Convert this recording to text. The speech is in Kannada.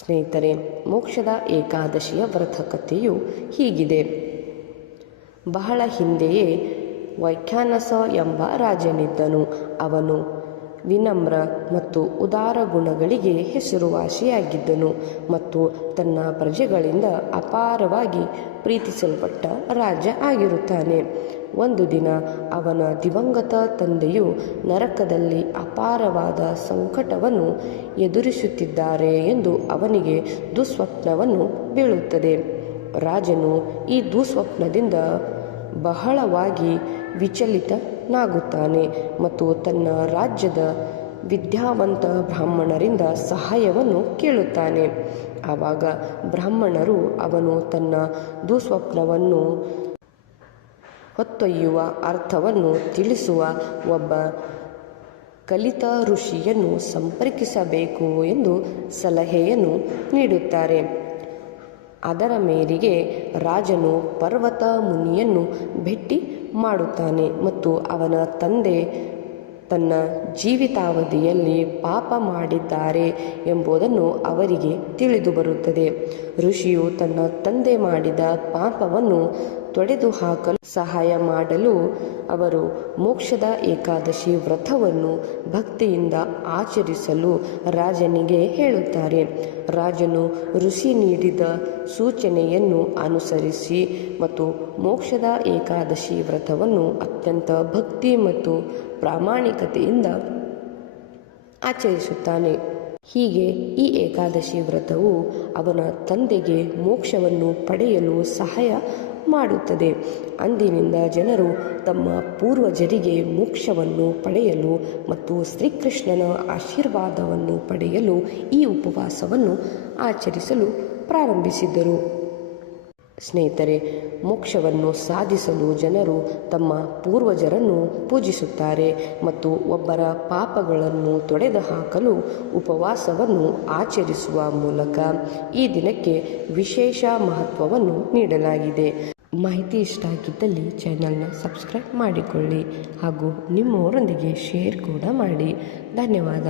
ಸ್ನೇಹಿತರೆ, ಮೋಕ್ಷದ ಏಕಾದಶಿಯ ವ್ರತ ಕಥೆಯು ಹೀಗಿದೆ. ಬಹಳ ಹಿಂದೆಯೇ ವೈಖ್ಯಾನಸ ಎಂಬ ರಾಜನಿದ್ದನು. ಅವನು ವಿನಮ್ರ ಮತ್ತು ಉದಾರ ಗುಣಗಳಿಗೆ ಹೆಸರುವಾಸಿಯಾಗಿದ್ದನು ಮತ್ತು ತನ್ನ ಪ್ರಜೆಗಳಿಂದ ಅಪಾರವಾಗಿ ಪ್ರೀತಿಸಲ್ಪಟ್ಟ ರಾಜ ಆಗಿರುತ್ತಾನೆ. ಒಂದು ದಿನ ಅವನ ದಿವಂಗತ ತಂದೆಯು ನರಕದಲ್ಲಿ ಅಪಾರವಾದ ಸಂಕಟವನ್ನು ಎದುರಿಸುತ್ತಿದ್ದಾರೆ ಎಂದು ಅವನಿಗೆ ದುಸ್ವಪ್ನವನ್ನು ಬೀಳುತ್ತದೆ. ರಾಜನು ಈ ದುಸ್ವಪ್ನದಿಂದ ಬಹಳವಾಗಿ ವಿಚಲಿತನಾಗುತ್ತಾನೆ ಮತ್ತು ತನ್ನ ರಾಜ್ಯದ ವಿದ್ಯಾವಂತ ಬ್ರಾಹ್ಮಣರಿಂದ ಸಹಾಯವನ್ನು ಕೇಳುತ್ತಾನೆ. ಆವಾಗ ಬ್ರಾಹ್ಮಣರು ಅವನು ತನ್ನ ದುಸ್ವಪ್ನವನ್ನು ಹೊತ್ತೊಯ್ಯುವ ಅರ್ಥವನ್ನು ತಿಳಿಸುವ ಒಬ್ಬ ಕಲಿತ ಋಷಿಯನ್ನು ಸಂಪರ್ಕಿಸಬೇಕು ಎಂದು ಸಲಹೆಯನ್ನು ನೀಡುತ್ತಾರೆ. ಅದರ ಮೇರೆಗೆ ರಾಜನು ಪರ್ವತ ಮುನಿಯನ್ನು ಭೇಟಿ ಮಾಡುತ್ತಾನೆ ಮತ್ತು ಅವನ ತಂದೆ ತನ್ನ ಜೀವಿತಾವಧಿಯಲ್ಲಿ ಪಾಪ ಮಾಡಿದ್ದಾರೆ ಎಂಬುದನ್ನು ಅವರಿಗೆ ತಿಳಿದು ಬರುತ್ತದೆ. ಋಷಿಯು ತನ್ನ ತಂದೆ ಮಾಡಿದ ಪಾಪವನ್ನು ತೊಡೆದುಹಾಕಲು ಸಹಾಯ ಮಾಡಲು ಅವರು ಮೋಕ್ಷದ ಏಕಾದಶಿ ವ್ರತವನ್ನು ಭಕ್ತಿಯಿಂದ ಆಚರಿಸಲು ರಾಜನಿಗೆ ಹೇಳುತ್ತಾರೆ. ರಾಜನು ಋಷಿ ನೀಡಿದ ಸೂಚನೆಯನ್ನು ಅನುಸರಿಸಿ ಮತ್ತು ಮೋಕ್ಷದ ಏಕಾದಶಿ ವ್ರತವನ್ನು ಅತ್ಯಂತ ಭಕ್ತಿ ಮತ್ತು ಪ್ರಾಮಾಣಿಕತೆಯಿಂದ ಆಚರಿಸುತ್ತಾನೆ. ಹೀಗೆ ಈ ಏಕಾದಶಿ ವ್ರತವು ಅವನ ತಂದೆಗೆ ಮೋಕ್ಷವನ್ನು ಪಡೆಯಲು ಸಹಾಯ ಮಾಡುತ್ತದೆ. ಅಂದಿನಿಂದ ಜನರು ತಮ್ಮ ಪೂರ್ವಜರಿಗೆ ಮೋಕ್ಷವನ್ನು ಪಡೆಯಲು ಮತ್ತು ಶ್ರೀಕೃಷ್ಣನ ಆಶೀರ್ವಾದವನ್ನು ಪಡೆಯಲು ಈ ಉಪವಾಸವನ್ನು ಆಚರಿಸಲು ಪ್ರಾರಂಭಿಸಿದರು. ಸ್ನೇಹಿತರೆ, ಮೋಕ್ಷವನ್ನು ಸಾಧಿಸಲು ಜನರು ತಮ್ಮ ಪೂರ್ವಜರನ್ನು ಪೂಜಿಸುತ್ತಾರೆ ಮತ್ತು ಒಬ್ಬರ ಪಾಪಗಳನ್ನು ತೊಡೆದುಹಾಕಲು ಉಪವಾಸವನ್ನು ಆಚರಿಸುವ ಮೂಲಕ ಈ ದಿನಕ್ಕೆ ವಿಶೇಷ ಮಹತ್ವವನ್ನು ನೀಡಲಾಗಿದೆ. ಮಾಹಿತಿ ಇಷ್ಟ ಆಗಿದ್ದಲ್ಲಿ ಚಾನಲ್ನ ಸಬ್ಸ್ಕ್ರೈಬ್ ಮಾಡಿಕೊಳ್ಳಿ ಹಾಗೂ ನಿಮ್ಮವರೊಂದಿಗೆ ಶೇರ್ ಕೂಡ ಮಾಡಿ. ಧನ್ಯವಾದ.